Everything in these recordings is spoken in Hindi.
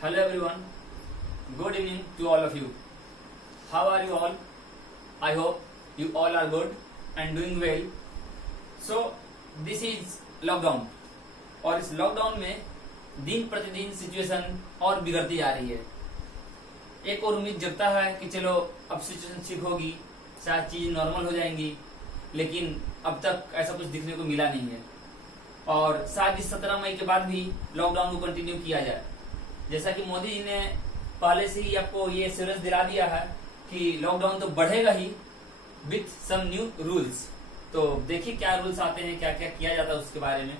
Hello everyone, good evening to all of you. How are you all? I hope you all are good and doing well. So this is lockdown और इस लॉकडाउन में दिन प्रतिदिन सिचुएशन और बिगड़ती जा रही है। एक और उम्मीद जगता है कि चलो अब सिचुएशन ठीक होगी, शायद चीज नॉर्मल हो जाएंगी, लेकिन अब तक ऐसा कुछ दिखने को मिला नहीं है और शायद इस 17 मई के बाद भी लॉकडाउन को कंटिन्यू किया जाए। जैसा कि मोदी जी ने पहले से ही आपको ये एश्योरेंस दिला दिया है कि लॉकडाउन तो बढ़ेगा ही विथ सम न्यू रूल्स। तो देखिए क्या रूल्स आते हैं, क्या क्या किया जाता है उसके बारे में,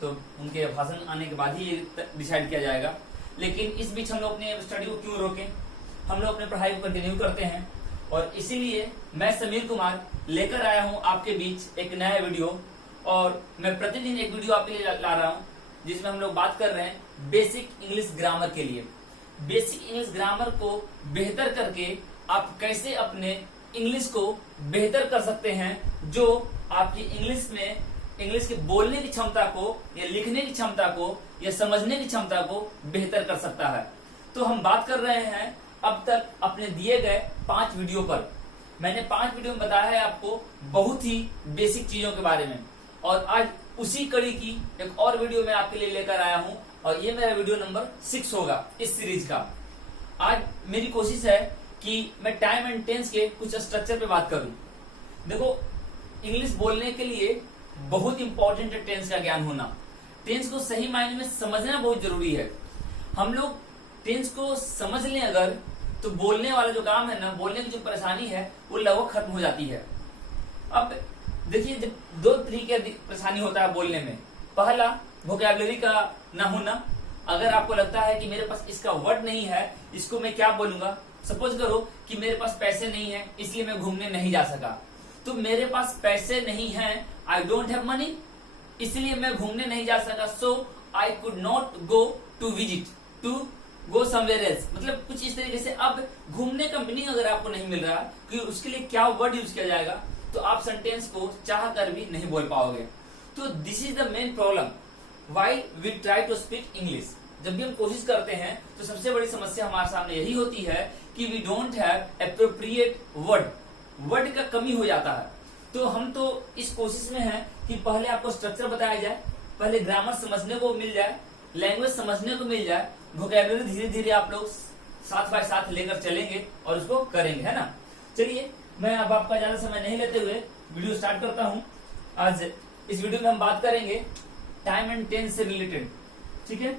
तो उनके भाषण आने के बाद ही ये डिसाइड किया जाएगा। लेकिन इस बीच हम लोग अपने स्टडी को क्यों रोकें, हम लोग अपने पढ़ाई को कंटिन्यू करते हैं और इसीलिए मैं समीर कुमार लेकर आया हूँ आपके बीच एक नया वीडियो। और मैं प्रतिदिन एक वीडियो आपके लिए ला रहा हूँ जिसमें हम लोग बात कर रहे हैं बेसिक इंग्लिश ग्रामर के लिए। बेसिक इंग्लिश ग्रामर को बेहतर करके आप कैसे अपने इंग्लिश को बेहतर कर सकते हैं, जो आपकी इंग्लिश में इंग्लिश के बोलने की क्षमता को या लिखने की क्षमता को या समझने की क्षमता को बेहतर कर सकता है। तो हम बात कर रहे हैं अब तक अपने दिए गए 5 वीडियो पर। मैंने 5 वीडियो में बताया है आपको बहुत ही बेसिक चीजों के बारे में और आज उसी कड़ी की एक और वीडियो मैं आपके लिए लेकर आया हूं और ये मेरा वीडियो नंबर 6 होगा इस सीरीज का। आज मेरी कोशिश है कि मैं टाइम एंड टेंस के कुछ स्ट्रक्चर पे बात करूं। देखो, इंग्लिश बोलने के लिए बहुत इंपॉर्टेंट है टेंस का ज्ञान होना। टेंस को सही मायने में समझना बहुत जरूरी है। हम लोग टेंस को समझ लें अगर, तो बोलने वाला जो काम है ना, बोलने की जो परेशानी है वो लगभग खत्म हो जाती है। अब देखिए, जब 2 तरीके परेशानी होता है बोलने में। पहला, वोकैबुलरी का ना होना। अगर आपको लगता है कि मेरे पास इसका वर्ड नहीं है, इसको मैं क्या बोलूंगा। सपोज करो कि मेरे पास पैसे नहीं है इसलिए मैं घूमने नहीं जा सका, तो मेरे पास पैसे नहीं है, आई डोंट हैव मनी, इसलिए मैं घूमने नहीं जा सका। So I could not go to visit, to go somewhere else. मतलब कुछ इस तरीके से। अब घूमने का मीनिंग अगर आपको नहीं मिल रहा कि उसके लिए क्या वर्ड यूज किया जाएगा, तो आप सेंटेंस को चाह कर भी नहीं बोल पाओगे। तो this is the main problem why we try to speak English. जब भी हम कोशिश करते हैं तो सबसे बड़ी समस्या हमारे सामने यही होती है कि we don't have appropriate word का कमी हो जाता है। तो हम तो इस कोशिश में हैं कि पहले आपको स्ट्रक्चर बताया जाए, पहले ग्रामर समझने को मिल जाए, लैंग्वेज समझने को मिल जाए, वोकैबुलरी धीरे धीरे आप लोग साथ बाय साथ लेकर चलेंगे और उसको करेंगे, है ना। चलिए, मैं अब आपका ज्यादा समय नहीं लेते हुए वीडियो स्टार्ट करता हूं। आज इस वीडियो में हम बात करेंगे टाइम एंड टेंस से रिलेटेड, ठीक है।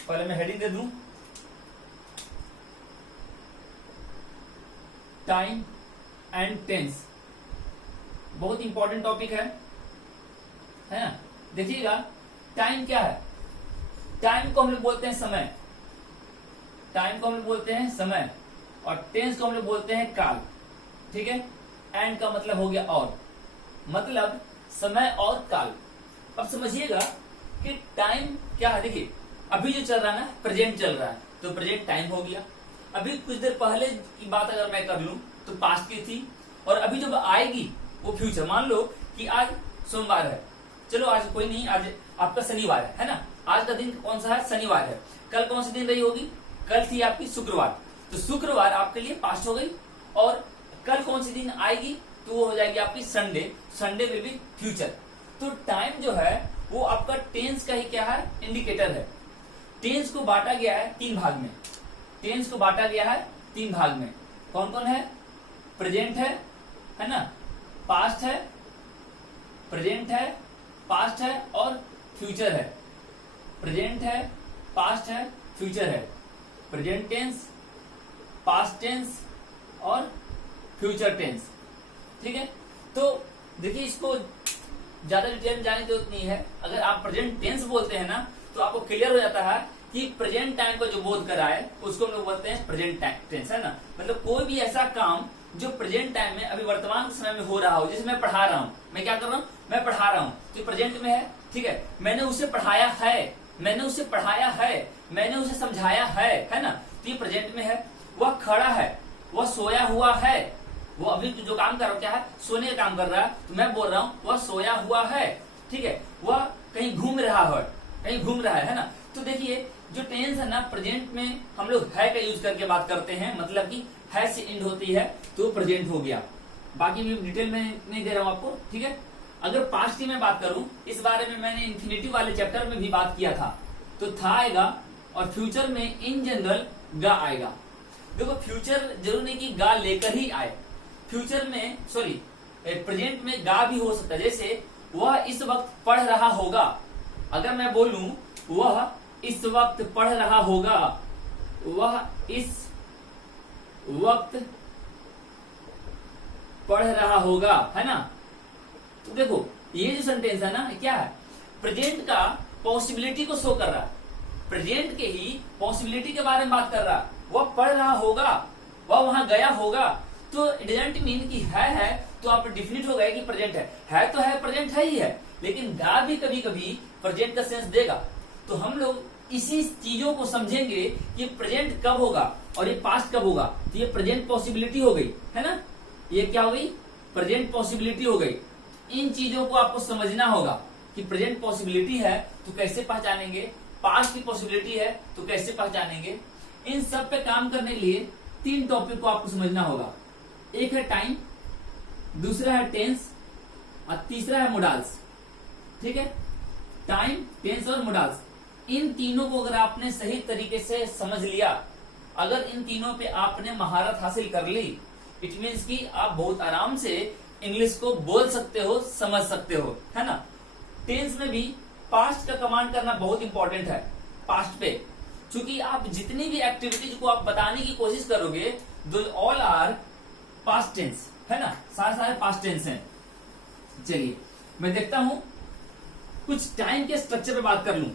पहले मैं हेडिंग दे दूं, टाइम एंड टेंस। बहुत इंपॉर्टेंट टॉपिक है ना। देखिएगा, टाइम क्या है। टाइम को हम लोग बोलते हैं समय, टाइम को हम लोग बोलते हैं समय, और टेंस को हम लोग बोलते हैं काल, ठीक है। एंड का मतलब हो गया और, मतलब समय और काल। अब समझिएगा कि टाइम क्या है। देखिए, अभी जो चल रहा है ना, प्रेजेंट चल रहा है, तो प्रेजेंट टाइम हो गया। अभी कुछ देर पहले की बात अगर मैं कर लूं तो पास्ट की थी, और अभी जब आएगी वो फ्यूचर। मान लो कि आज सोमवार है, चलो आज कोई नहीं, आज आपका शनिवार है ना। आज का दिन कौन सा है? शनिवार है। कल कौन सी दिन रही होगी? कल थी आपकी शुक्रवार, तो शुक्रवार आपके लिए पास्ट हो गई। और कल कौन सी दिन आएगी? तो वो हो जाएगी आपकी संडे, संडे में भी फ्यूचर। तो टाइम जो है वो आपका टेंस का ही क्या है? इंडिकेटर है। टेंस को बांटा गया है 3 भाग में। टेंस को बांटा गया है 3 भाग में। कौन कौन है? प्रेजेंट है ना, पास्ट है, प्रेजेंट है, पास्ट है और फ्यूचर है। प्रेजेंट है, पास्ट है, फ्यूचर है। प्रेजेंट टेंस, पास्ट टेंस और फ्यूचर टेंस, ठीक है। तो देखिए, इसको ज्यादा डिटेल में जाने की जरूरत नहीं है। अगर आप प्रेजेंट टेंस बोलते हैं ना, तो आपको क्लियर हो जाता है कि प्रेजेंट टाइम को जो बोध कराए उसको हम लोग बोलते हैं प्रेजेंट टेंस, है ना। मतलब कोई भी ऐसा काम जो प्रेजेंट टाइम में, अभी वर्तमान समय में हो रहा हो। जैसे मैं पढ़ा रहा हूँ, मैं क्या कर रहा हूँ? मैं पढ़ा रहा हूँ, तो प्रेजेंट में है, ठीक है। मैंने उसे पढ़ाया है, मैंने उसे पढ़ाया है, मैंने उसे समझाया है ना, तो ये प्रेजेंट में है। वह खड़ा है, वह सोया हुआ है, वो अभी जो काम कर रहा है क्या है? सोने का काम कर रहा है, तो मैं बोल रहा हूँ वह सोया हुआ है, ठीक है। वह कहीं घूम रहा है, कहीं घूम रहा है ना। तो देखिए, जो टेंस है ना प्रेजेंट में हम लोग है का यूज करके बात करते हैं, मतलब कि है से एंड होती है तो प्रेजेंट हो गया। बाकी मैं डिटेल में नहीं दे रहा हूं आपको, ठीक है। अगर पास्ट की मैं बात करूं, इस बारे में मैंने इन्फिनिटिव वाले चैप्टर में भी बात किया था, तो था आएगा और फ्यूचर में इन जनरल गा आएगा। देखो फ्यूचर जरूर नहीं कि गा लेकर ही आए, फ्यूचर में सॉरी प्रेजेंट में गा भी हो सकता है। जैसे वह इस वक्त पढ़ रहा होगा, अगर मैं बोलूं वह इस वक्त पढ़ रहा होगा, वह इस वक्त पढ़ रहा होगा, है ना। तो देखो ये जो सेंटेंस है ना क्या है, प्रेजेंट का पॉसिबिलिटी को शो कर रहा है, प्रेजेंट के ही पॉसिबिलिटी के बारे में बात कर रहा है। वह पढ़ रहा होगा, वह वहां गया होगा, तो इट डजंट मीन कि है तो आप डिफिनिट हो गए कि प्रेजेंट है तो है, प्रेजेंट है ही है। लेकिन गा भी कभी कभी प्रेजेंट का सेंस देगा। तो हम लोग इसी चीजों को समझेंगे कि प्रेजेंट कब होगा और ये पास्ट कब होगा। तो ये प्रेजेंट पॉसिबिलिटी हो गई, है ना, ये क्या हो गई, प्रेजेंट पॉसिबिलिटी हो गई। इन चीजों को आपको समझना होगा कि प्रेजेंट पॉसिबिलिटी है तो कैसे पहचानेंगे, पास्ट की पॉसिबिलिटी है तो कैसे पहचानेंगे। इन सब पे काम करने के लिए 3 टॉपिक को आपको समझना होगा। एक है टाइम, दूसरा है टेंस और तीसरा है मोडाल्स, ठीक है। टाइम, टेंस और मोडाल्स, इन तीनों को अगर आपने सही तरीके से समझ लिया, अगर इन तीनों पे आपने महारत हासिल कर ली, इट मीन्स कि आप बहुत आराम से इंग्लिश को बोल सकते हो, समझ सकते हो, है ना। टेंस में भी पास्ट का कमांड करना बहुत इंपॉर्टेंट है पास्ट पे, क्योंकि आप जितनी भी एक्टिविटीज को आप बताने की कोशिश करोगे दो ऑल आर पास्ट टेंस, है ना, सारे पास्ट टेंस हैं। चलिए मैं देखता हूं कुछ टाइम के स्ट्रक्चर पे बात कर लूं,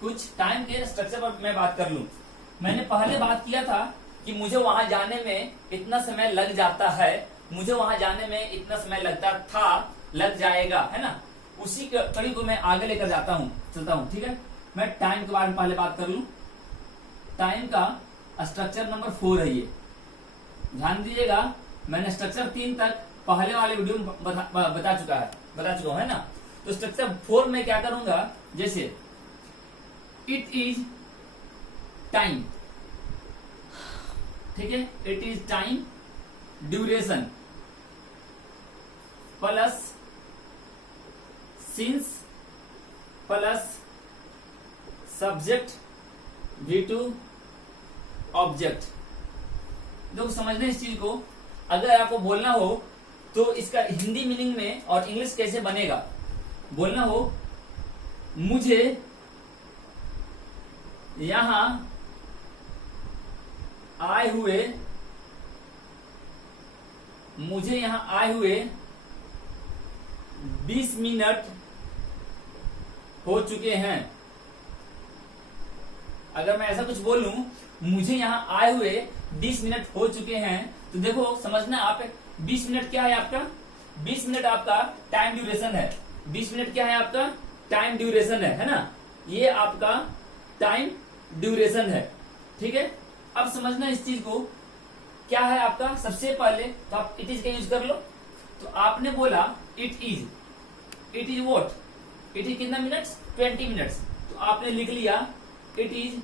कुछ टाइम के स्ट्रक्चर पर मैं बात कर लूं। मैंने पहले बात किया था कि मुझे वहां जाने में इतना समय लग जाता है, मुझे वहां जाने में इतना समय लगता था, लग जाएगा, है ना। उसी कड़ी को मैं आगे लेकर चलता हूं, ठीक है। मैं टाइम के बारे में पहले बात कर लूं। टाइम का स्ट्रक्चर नंबर 4 है ये, ध्यान दीजिएगा। मैंने स्ट्रक्चर 3 तक पहले वाले वीडियो में बता चुका हूं, है ना। तो स्ट्रक्चर 4 में क्या करूंगा, जैसे इट इज टाइम, ठीक है, it is time duration plus since plus subject V2 object. लोग समझने इस चीज को, अगर आपको बोलना हो तो इसका हिंदी मीनिंग में और इंग्लिश कैसे बनेगा, बोलना हो मुझे यहां आए हुए 20 मिनट हो चुके हैं। अगर मैं ऐसा कुछ बोलूं, मुझे यहां आए हुए 20 मिनट हो चुके हैं, तो देखो समझना आप, 20 मिनट क्या है आपका, 20 मिनट आपका टाइम ड्यूरेशन है। 20 मिनट क्या है आपका टाइम ड्यूरेशन है ना, ये आपका टाइम ड्यूरेशन है, ठीक है। अब समझना इस चीज को, क्या है आपका, सबसे पहले तो आप इट इज का यूज कर लो। तो आपने बोला it is what, it is कितना मिनट्स, 20 मिनट्स। तो आपने लिख लिया इट इज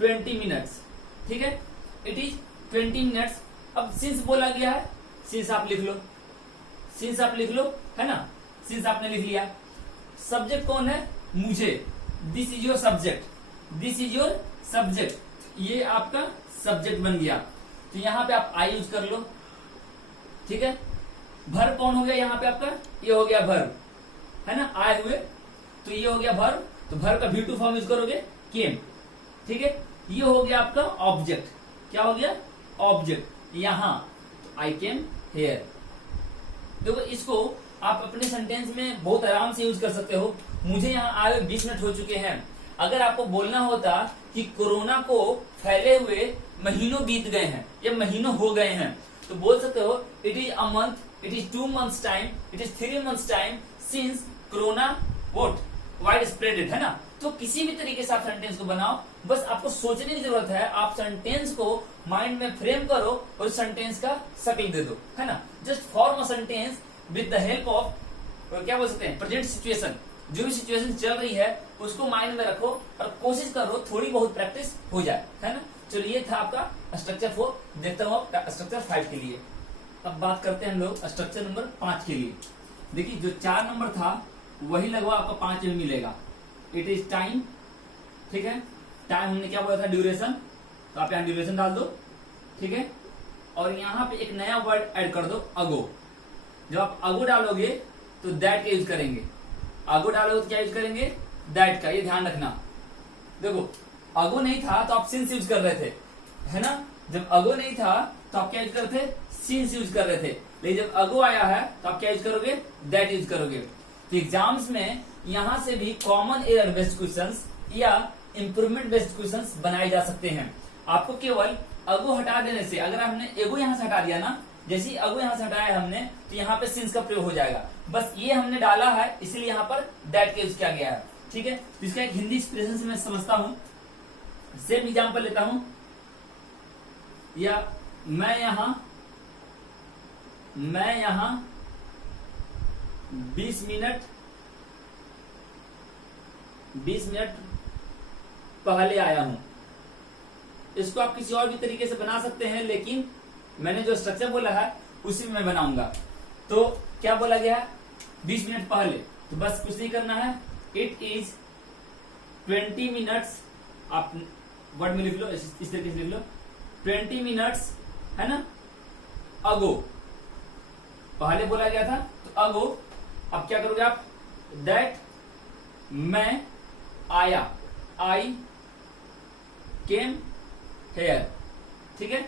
20 मिनट्स, ठीक है, इट इज 20 मिनट्स। अब सिंस बोला गया है, सिंस आप लिख लो, है ना, सिंस आपने लिख लिया। सब्जेक्ट कौन है, मुझे, दिस इज योर सब्जेक्ट, ये आपका सब्जेक्ट बन गया। तो यहां पे आप आई यूज कर लो, ठीक है। भर कौन हो गया यहाँ पे आपका, ये हो गया भर, है ना, आए हुए, तो ये हो गया भर। तो भर का V2 फॉर्म यूज करोगे केम, ठीक है। ये हो गया आपका ऑब्जेक्ट, क्या हो गया ऑब्जेक्ट, यहां तो आई केम हेयर। देखो इसको आप अपने सेंटेंस में बहुत आराम से यूज कर सकते हो। मुझे यहाँ आए हुए 20 मिनट हो चुके हैं। अगर आपको बोलना होता कि कोरोना को फैले हुए महीनों बीत गए हैं या महीनों हो गए हैं, तो बोल सकते हो it is a month, it is 2 months time, it is 3 months time since corona what wide spreaded, है ना। तो किसी भी तरीके से आप सेंटेंस को बनाओ, बस आपको सोचने की जरूरत है। आप सेंटेंस को माइंड में फ्रेम करो और सेंटेंस का शक्ल दे दो, है ना। Just form a sentence with the help of क्या बोल सकते हैं, प्रेजेंट सिचुएशन, जो भी सिचुएशन चल रही है उसको माइंड में रखो और कोशिश करो थोड़ी बहुत प्रैक्टिस हो जाए, है ना। चलो ये था आपका स्ट्रक्चर 4। देखता हूँ स्ट्रक्चर 5 के लिए। अब बात करते हैं हम लोग स्ट्रक्चर नंबर 5 के लिए। देखिए जो 4 नंबर था वही लगभग आपका 5 में मिलेगा। इट इज टाइम, ठीक है। टाइम हमने क्या बोला था, ड्यूरेशन, तो आप यहाँ ड्यूरेशन डाल दो, ठीक है। और यहाँ पे एक नया वर्ड ऐड कर दो, अगो। जब आप अगो डालोगे तो दैट का यूज करेंगे। अगो डालोगे तो क्या यूज करेंगे, दैट का, ये ध्यान रखना। देखो अगो नहीं था तो आप सिंस यूज कर रहे थे, है ना। जब अगो नहीं था तो आप क्या यूज कर रहे थे, सिंस यूज कर रहे थे। लेकिन जब अगो आया है तो आप क्या यूज करोगे, दैट यूज करोगे। तो एग्जाम्स में यहां से भी कॉमन एरर बेस्ड क्वेश्चंस या इंप्रूवमेंट बेस्ड क्वेश्चंस बनाए जा सकते हैं। आपको केवल अगो हटा देने से, अगर हमने एगो यहां से हटा दिया ना, जैसे ही अगो यहां से हटाया हमने, तो यहाँ पे सिंस का प्रयोग हो जाएगा। बस ये हमने डाला है इसलिए यहाँ पर दैट का यूज किया गया है, ठीक है। तो इसका एक हिंदी एक्सप्रेशन से मैं समझता हूं। सेम एग्जाम्पल लेता हूं, या मैं यहां 20 मिनट पहले आया हूं। इसको आप किसी और भी तरीके से बना सकते हैं, लेकिन मैंने जो स्ट्रक्चर बोला है उसी में मैं बनाऊंगा। तो क्या बोला गया है, 20 मिनट पहले, तो बस कुछ नहीं करना है, इट इज 20 मिनट्स, आप वर्ड में लिख लो, इस तरीके से लिख लो, 20 मिनट्स, है ना, अगो। पहले बोला गया था तो अगो। अब क्या करोगे आप, दैट मैं आया, आई केम हेयर, ठीक है।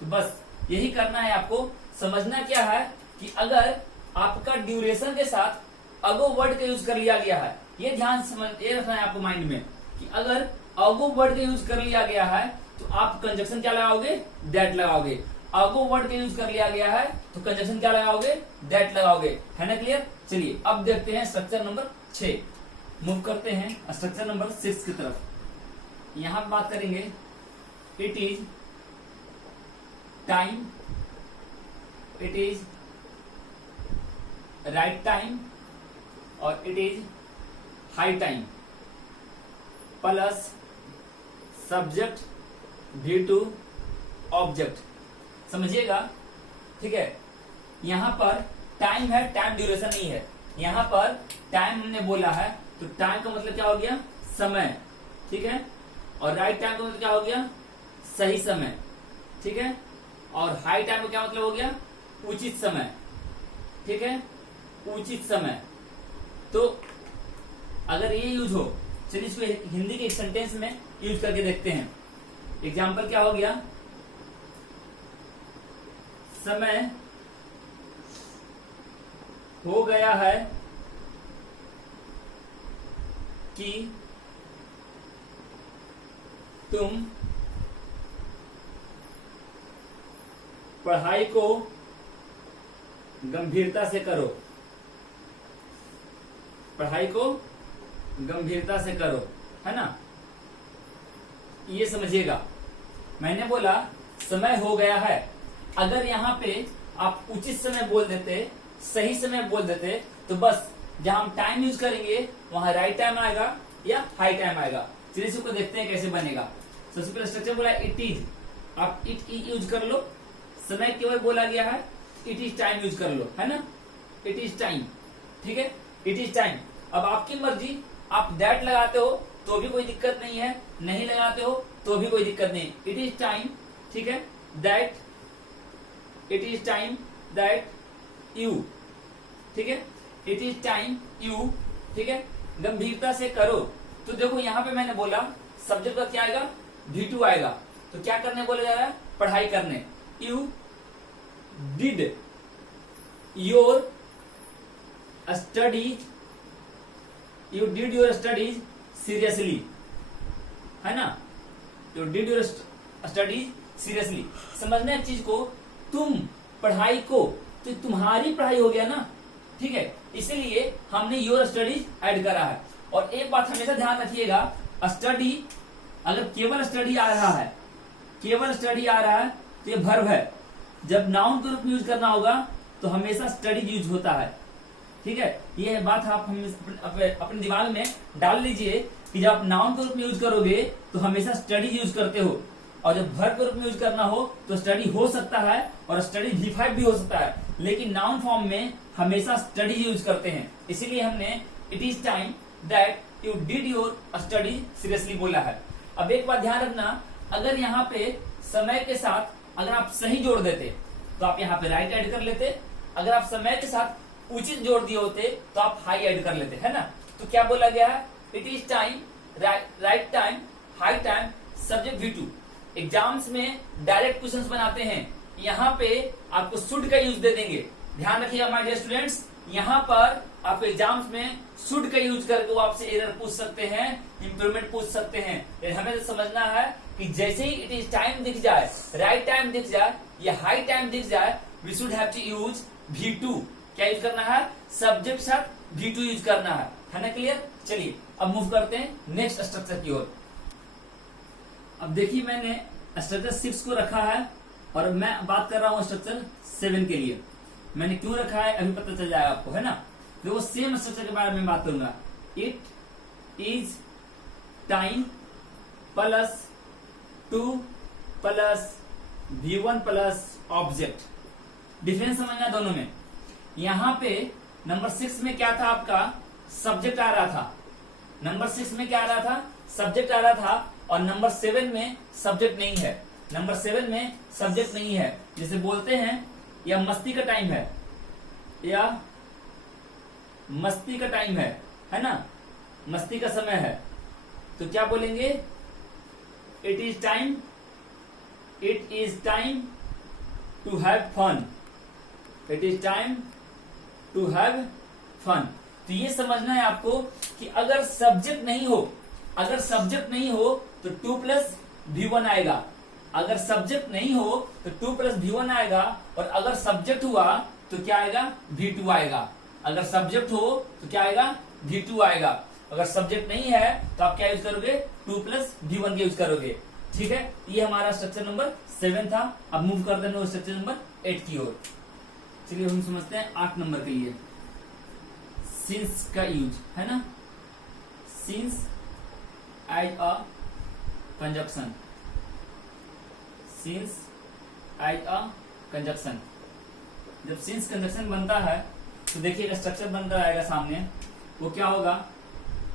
तो बस यही करना है आपको। समझना क्या है कि अगर आपका ड्यूरेशन के साथ अगो वर्ड का यूज कर लिया गया है, ये ध्यान ये रखना है आपको माइंड में कि अगर अगो वर्ड का यूज कर लिया गया है तो आप कंजक्शन क्या लगाओगे, दैट लगाओगे। अगो वर्ड का यूज कर लिया गया है तो कंजक्शन क्या लगाओगे, दैट लगाओगे, है ना, क्लियर। चलिए अब देखते हैं स्ट्रक्चर नंबर 6। मूव करते हैं स्ट्रक्चर नंबर 6 की तरफ। यहां बात करेंगे, it is time, it is right time और it is high time plus subject V2 object. समझिएगा, ठीक है। यहां पर टाइम है, टाइम ड्यूरेशन नहीं है। यहां पर टाइम हमने बोला है तो टाइम का मतलब क्या हो गया, समय, ठीक है। और राइट टाइम का मतलब क्या हो गया, सही समय, ठीक है। और हाई टाइम का क्या मतलब हो गया, उचित समय, ठीक है, उचित समय। तो अगर ये यूज हो, चलिए इसको हिंदी के एक सेंटेंस में यूज करके देखते हैं। एग्जाम्पल क्या हो गया, समय हो गया है कि तुम पढ़ाई को गंभीरता से करो, पढ़ाई को गंभीरता से करो, है ना। ये समझिएगा, मैंने बोला समय हो गया है। अगर यहाँ पे आप उचित समय बोल देते, सही समय बोल देते, तो बस जहां हम टाइम यूज करेंगे वहां राइट टाइम आएगा या हाई टाइम आएगा। चलिए इसको देखते हैं कैसे बनेगा। सबसे पहले स्ट्रक्चर बोला इट इज, आप इट यूज कर लो। समय केवल बोला गया है, इट इज टाइम यूज कर लो, है ना, इट इज टाइम, ठीक है, इट इज टाइम। अब आपकी मर्जी, आप दैट लगाते हो तो भी कोई दिक्कत नहीं है, नहीं लगाते हो तो भी कोई दिक्कत नहीं। इट इज टाइम, ठीक है, that, it is time that you, ठीक है, इट इज टाइम यू, ठीक है, गंभीरता से करो। तो देखो यहाँ पे मैंने बोला सब्जेक्ट का क्या आएगा, V2 आएगा। तो क्या करने बोला जा रहा है, पढ़ाई करने। You did your studies, you did your studies seriously, है ना, you did your studies seriously. समझना एक चीज को, तुम पढ़ाई को, तो तुम्हारी पढ़ाई हो गया ना, ठीक है, इसलिए हमने योर स्टडीज ऐड करा है। और एक बात हमेशा ध्यान रखिएगा, स्टडी, अगर केवल स्टडी आ रहा है, केवल स्टडी आ रहा है तो ये वर्ब है। जब नाउन के रूप में यूज करना होगा तो हमेशा स्टडी यूज होता है, ठीक है, ये बात आप हम अपने दिमाग में डाल लीजिए कि जब आप नाउन के रूप में यूज करोगे तो हमेशा स्टडी यूज करते हो, और जब वर्ब के रूप में यूज करना हो तो स्टडी हो सकता है और स्टडी V5 भी हो सकता है, लेकिन नाउन फॉर्म में हमेशा स्टडी यूज करते हैं। इसीलिए हमने it is time that you did your study seriously बोला है। अब एक बात ध्यान रखना, अगर यहाँ पे समय के साथ अगर आप सही जोड़ देते तो आप यहाँ पे राइट ऐड कर लेते, अगर आप समय के साथ उचित जोड़ दिए होते तो आप हाई ऐड कर लेते, है ना। तो क्या बोला गया है, it is time, right time, high time, subject V2। Exams में डायरेक्ट क्वेश्चंस बनाते हैं, यहाँ पे आपको शुड का यूज दे देंगे। ध्यान रखिएगा माय डियर स्टूडेंट्स, यहाँ पर आप एग्जाम्स में शुड का यूज करके वो आपसे एरर पूछ सकते हैं, इंप्रूवमेंट पूछ सकते हैं। हमें तो समझना है कि जैसे ही इट इज टाइम दिख जाए, राइट टाइम दिख जाए या हाई टाइम दिख जाए, we should have to use V2। क्या यूज करना है, सब्जेक्ट साथ V2 यूज करना है ना। क्लियर। चलिए अब मूव करते हैं नेक्स्ट स्ट्रक्चर की ओर। अब देखिए मैंने स्ट्रक्चर 6 को रखा है और मैं बात कर रहा हूं स्ट्रक्चर 7 के लिए। मैंने क्यों रखा है अभी पता चल जाएगा आपको, है ना। देखो सेम स्ट्रक्चर के बारे में बात करूंगा। It is time plus 2 plus V1 plus object. Difference समझना दोनों में। यहां पे नंबर 6 में क्या था, आपका सब्जेक्ट आ रहा था। नंबर 6 में क्या आ रहा था, सब्जेक्ट आ रहा था, और नंबर 7 में सब्जेक्ट नहीं है। नंबर 7 में सब्जेक्ट नहीं है। जैसे बोलते हैं यह मस्ती का टाइम है, या मस्ती का टाइम है ना, मस्ती का समय है, तो क्या बोलेंगे, it is time, it is time to have fun, it is time to have fun. तो ये समझना है आपको कि अगर सब्जेक्ट नहीं हो, अगर सब्जेक्ट नहीं हो तो 2 प्लस V1 आएगा। अगर सब्जेक्ट नहीं हो तो 2 प्लस V1 आएगा, और अगर सब्जेक्ट हुआ तो क्या आएगा, V2 आएगा। अगर सब्जेक्ट हो तो क्या आएगा, V2 आएगा। अगर सब्जेक्ट नहीं है तो आप क्या यूज करोगे, 2 प्लस V1 के यूज करोगे। ठीक है, ये हमारा स्ट्रक्चर नंबर 7 था। अब मूव कर देना स्ट्रक्चर नंबर 8 की ओर। चलिए हम समझते हैं 8 नंबर के लिए सिंस का यूज, है ना। Since as a conjunction, since as a conjunction. जब सिंस कंजक्शन बनता है तो देखिए स्ट्रक्चर बन रहा आएगा सामने, वो क्या होगा,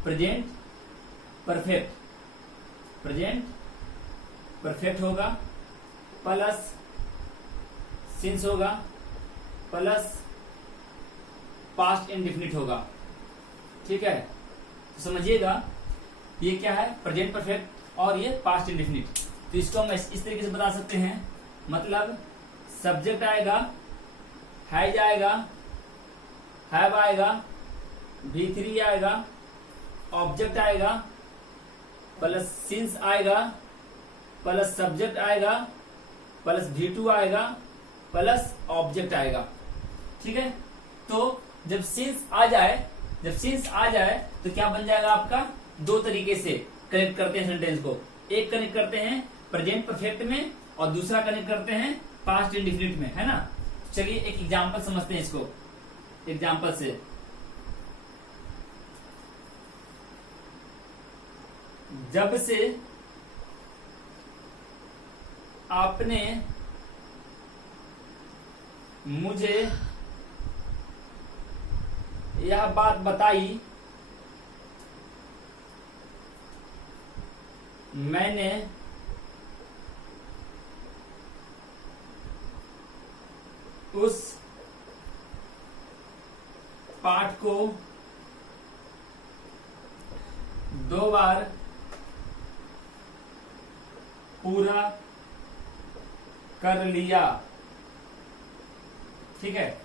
प्रेजेंट परफेक्ट, प्रेजेंट परफेक्ट होगा, प्लस सिंस होगा, प्लस पास्ट इंडेफिनिट होगा। ठीक है, तो समझिएगा ये क्या है, प्रेजेंट परफेक्ट और ये पास्ट इंडेफिनिट। तो इसको हम इस तरीके से बता सकते हैं, मतलब सब्जेक्ट आएगा, हैज आएगा, हैव आएगा, V3 आएगा, ऑब्जेक्ट आएगा, प्लस सिंस आएगा, प्लस सब्जेक्ट आएगा, प्लस V2 आएगा, प्लस ऑब्जेक्ट आएगा। ठीक है, तो जब सिंस आ जाए, जब सिंस आ जाए तो क्या बन जाएगा आपका, 2 तरीके से कनेक्ट करते हैं सेंटेंस को। एक कनेक्ट करते हैं प्रेजेंट परफेक्ट में और दूसरा कनेक्ट करते हैं पास्ट इंडेफिनिट में, है ना। चलिए एक एग्जांपल समझते हैं इसको, एग्जांपल से। जब से आपने मुझे यह बात बताई, मैंने उस पाठ को 2 बार पूरा कर लिया। ठीक है,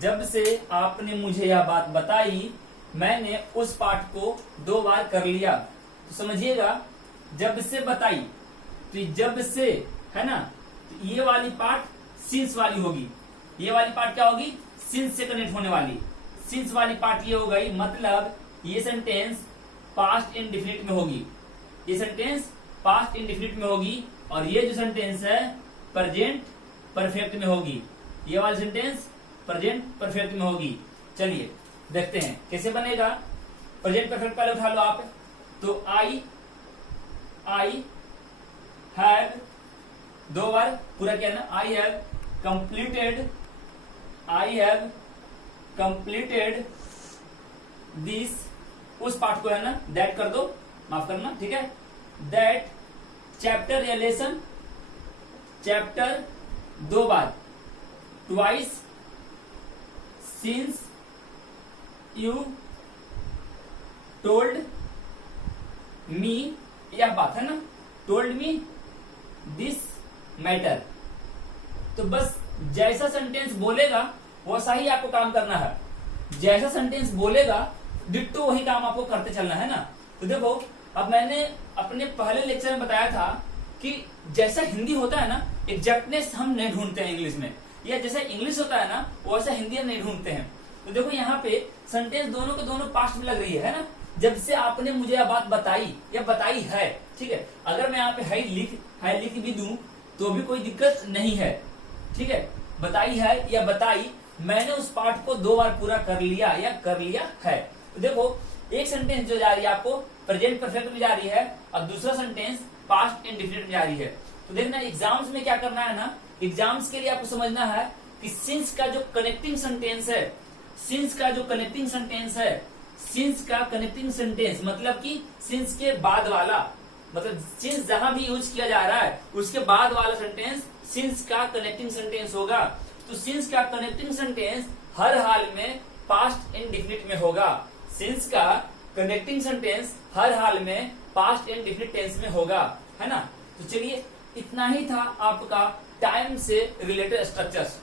जब से आपने मुझे यह बात बताई, मैंने उस पाठ को 2 बार कर लिया। तो समझिएगा, जब से बताई, तो जब से, है ना, तो ये वाली पार्ट सिंस वाली होगी, ये वाली पार्ट क्या होगी, सिंस से कनेक्ट होने वाली। सिंस वाली पार्ट ये हो गई, मतलब ये सेंटेंस पास्ट इंडेफिनिट में होगी, ये सेंटेंस पास्ट इंडेफिनिट में होगी, और ये जो सेंटेंस है प्रेजेंट परफेक्ट में होगी, ये वाली सेंटेंस प्रेजेंट परफेक्ट में होगी। चलिए देखते हैं कैसे बनेगा। प्रेजेंट परफेक्ट पहले उठा लो आप। तो आई हैव, दो बार पूरा किया ना, आई हैव कंप्लीटेड दिस, उस पार्ट को है ना दैट कर दो, माफ करना, ठीक है। दैट चैप्टर या लेसन, चैप्टर दो बार, twice since you told me, यह बात है ना, टोल्ड मी दिस मैटर। तो बस जैसा सेंटेंस बोलेगा वैसा ही आपको काम करना है, जैसा सेंटेंस बोलेगा डिट्टो वही काम आपको करते चलना है ना। तो देखो अब मैंने अपने पहले लेक्चर में बताया था कि जैसा हिंदी होता है ना एग्जैक्टनेस हम नहीं ढूंढते हैं इंग्लिश में, या जैसा इंग्लिश होता है ना वैसा हिंदी हम नहीं ढूंढते हैं। तो देखो यहाँ पे सेंटेंस दोनों के दोनों पास्ट में लग रही है ना, जब से आपने मुझे यह बात बताई या बताई है, ठीक है। अगर मैं यहाँ पे है लिख भी दूं तो भी कोई दिक्कत नहीं है, ठीक है। बताई है या बताई, मैंने उस पार्ट को दो बार पूरा कर लिया या कर लिया है। तो देखो एक सेंटेंस जो जा रही है आपको प्रेजेंट परफेक्ट में जा रही है और दूसरा सेंटेंस पास्ट इंडेफिनिट में जा रही है। तो देखना एग्जाम्स में क्या करना है ना, एग्जाम्स के लिए आपको समझना है कि सिंस का जो कनेक्टिंग सेंटेंस है, सिंस का कनेक्टिंग सेंटेंस मतलब कि सिंस के बाद वाला, मतलब सिंस जहां भी यूज किया जा रहा है उसके बाद वाला सेंटेंस सिंस का कनेक्टिंग सेंटेंस होगा। तो सिंस का कनेक्टिंग सेंटेंस हर हाल में पास्ट इंडेफिनिट में होगा, सिंस का कनेक्टिंग सेंटेंस हर हाल में पास्ट इंडेफिनिट टेंस में होगा, है ना। तो चलिए इतना ही था आपका टाइम से रिलेटेड स्ट्रक्चर्स।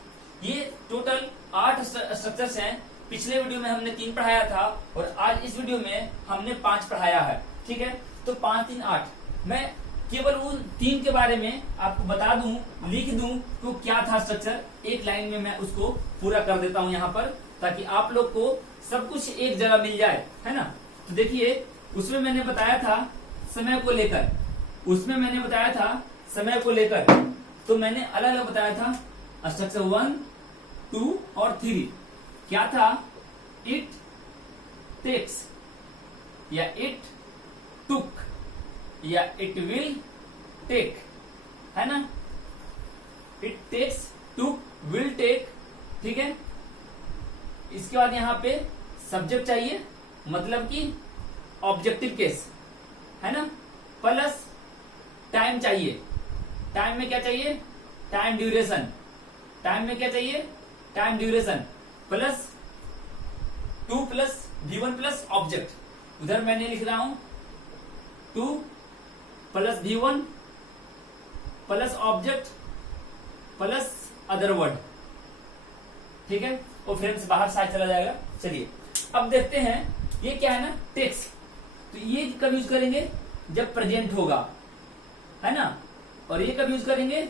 ये टोटल 8 स्ट्रक्चर्स हैं। पिछले वीडियो में हमने 3 पढ़ाया था और आज इस वीडियो में हमने 5 पढ़ाया है, ठीक है। तो 5 3 8, मैं केवल उन 3 के बारे में आपको बता दूं, लिख दूं तो क्या था स्ट्रक्चर, एक लाइन में मैं उसको पूरा कर देता हूं यहाँ पर, ताकि आप लोग को सब कुछ एक जगह मिल जाए, है ना। तो देखिए उसमें मैंने बताया था समय को लेकर, तो मैंने अलग अलग बताया था स्ट्रक्चर 1 2 और 3। क्या था, इट टेक्स या इट टुक या इट विल टेक, है ना। It takes, took, will take, ठीक है। इसके बाद यहाँ पे सब्जेक्ट चाहिए, मतलब कि ऑब्जेक्टिव केस, है ना, प्लस टाइम चाहिए। टाइम में क्या चाहिए, time duration, plus 2 plus V1 plus object. उधर मैंने लिख रहा हूं 2 plus V1 plus object plus other word, ठीक है। और फ्रेंड्स बाहर साइड चला जाएगा। चलिए अब देखते हैं ये क्या है ना, टेक्स्ट। तो ये कब यूज करेंगे, जब प्रेजेंट होगा, है ना। और ये कब यूज करेंगे,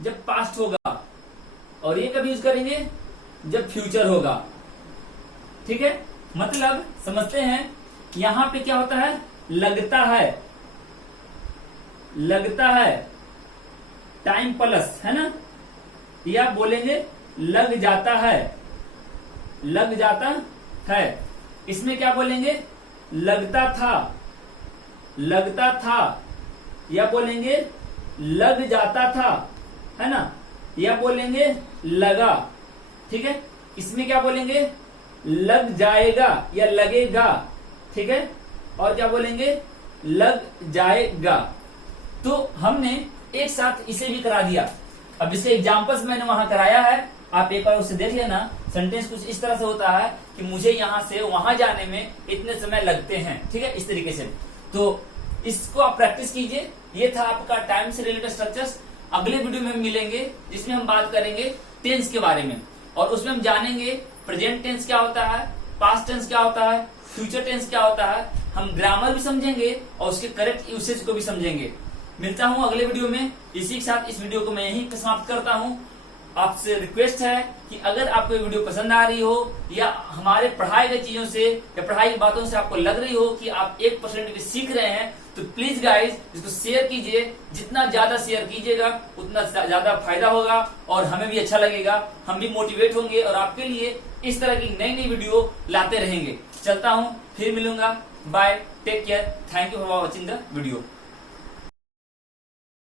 जब पास्ट होगा। और ये कब यूज करेंगे, जब फ्यूचर होगा, ठीक है। मतलब समझते हैं यहां पे क्या होता है, लगता है टाइम प्लस, है ना, या बोलेंगे लग जाता है। इसमें क्या बोलेंगे, लगता था, या बोलेंगे लग जाता था, है ना, या बोलेंगे लगा, ठीक है। इसमें क्या बोलेंगे, लग जाएगा या लगेगा, ठीक है। और क्या बोलेंगे, लग जाएगा। तो हमने एक साथ इसे भी करा दिया। अब इसके एग्जाम्पल्स मैंने वहां कराया है, आप एक बार उसे देख लेना। सेंटेंस कुछ इस तरह से होता है कि मुझे यहां से वहां जाने में इतने समय लगते हैं, ठीक है, इस तरीके से। तो इसको आप प्रैक्टिस कीजिए। ये था आपका टाइम से रिलेटेड स्ट्रक्चर्स। अगले वीडियो में मिलेंगे जिसमें हम बात करेंगे टेंस के बारे में, और उसमें हम जानेंगे प्रेजेंट टेंस क्या होता है, पास्ट टेंस क्या होता है, फ्यूचर टेंस क्या होता है। हम ग्रामर भी समझेंगे और उसके करेक्ट यूसेज को भी समझेंगे। मिलता हूं अगले वीडियो में। इसी के साथ इस वीडियो को मैं यहीं पे समाप्त करता हूं। आपसे रिक्वेस्ट है कि अगर आपको ये वीडियो पसंद आ रही हो या हमारे पढ़ाई गई चीजों से या पढ़ाई की बातों से आपको लग रही हो कि आप 1% भी सीख रहे हैं, तो प्लीज गाइज इसको शेयर कीजिए, जितना ज्यादा शेयर कीजिएगा उतना ज्यादा फायदा होगा और हमें भी अच्छा लगेगा, हम भी मोटिवेट होंगे और आपके लिए इस तरह की नई नई वीडियो लाते रहेंगे। चलता हूं, फिर मिलूंगा, bye, take care, thank you for watching the video.